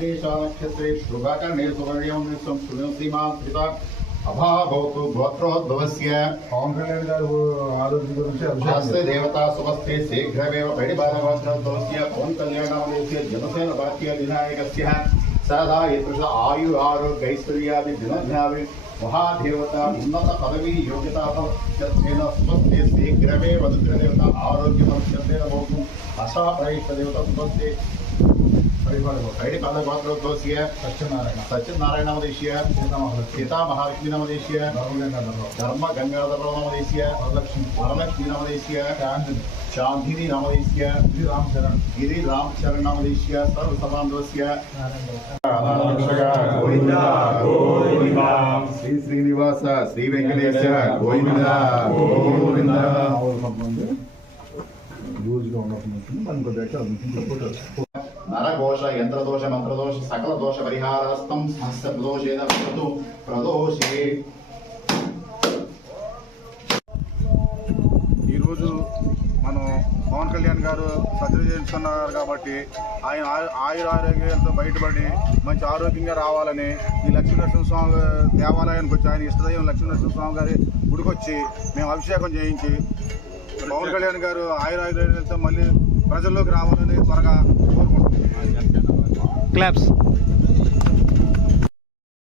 ఆశ్లేష నక్షత్రే శుభకర్ణే సువర్ణ్యం శ్రీమాన్ పిత అభాభవతు గోత్రోద్భవస్య పవన్ కళ్యాణ్ గారు ఆరోగ్యం గురించి శాస్త్ర దేవతా సుమస్తే శీఘ్రమేవ పరిబాలగోత్రోద్భవస్య పవన్ కళ్యాణామదేశే జనసేన భారతీయ వినాయకస్య సదా యత్పురుష ఆయు ఆరోగ్యైశ్వర్యాది దినజ్ఞావి మహాదేవత ఉన్నత పదవీ యోగ్యతా సుమస్తే శీఘ్రమేవ రుద్రదేవత ఆరోగ్యమత్యేన భవతు అశాప్రయుక్త దేవత సుమస్తే పరిపాలగోత్రోద్భవస్య సత్యనారాయణమదేశ్య సీతామహాలక్ష్మీనమదేశ్య ధర్మ గంగాధరరావు నమదేశ్య వరలక్ష్మీ నమదేశ్య చాందిని నమదేశ్య గిరి రామ్ చరణ్ నమదేశ్య సర్వ సమాంధవస్య శ్రీ శ్రీనివాస శ్రీ వెంకటేశ గోవింద గోవింద. నరఘోష యంత్రదోష మంత్రదోష సకల దోష పరిహారాస్తం హస్త ప్రదోషేన ప్రదోషే. ఈరోజు మనం పవన్ కళ్యాణ్ గారు సర్జరీ చేస్తున్నారు కాబట్టి ఆయన ఆరోగ్యంతో బయటపడి మంచి ఆరోగ్యంగా రావాలని ఈ లక్ష్మీనరసింహస్వామి దేవాలయానికి వచ్చి ఆయన ఇష్టదైవం లక్ష్మీనరసింహస్వామి గారి గుడికొచ్చి మేము అభిషేకం చేయించి పవన్ కళ్యాణ్ గారు ఆరోగ్యంతో మళ్ళీ ప్రజల్లోకి రావాలని త్వరగా కోరుకుంటున్నాం. క్లాప్స్.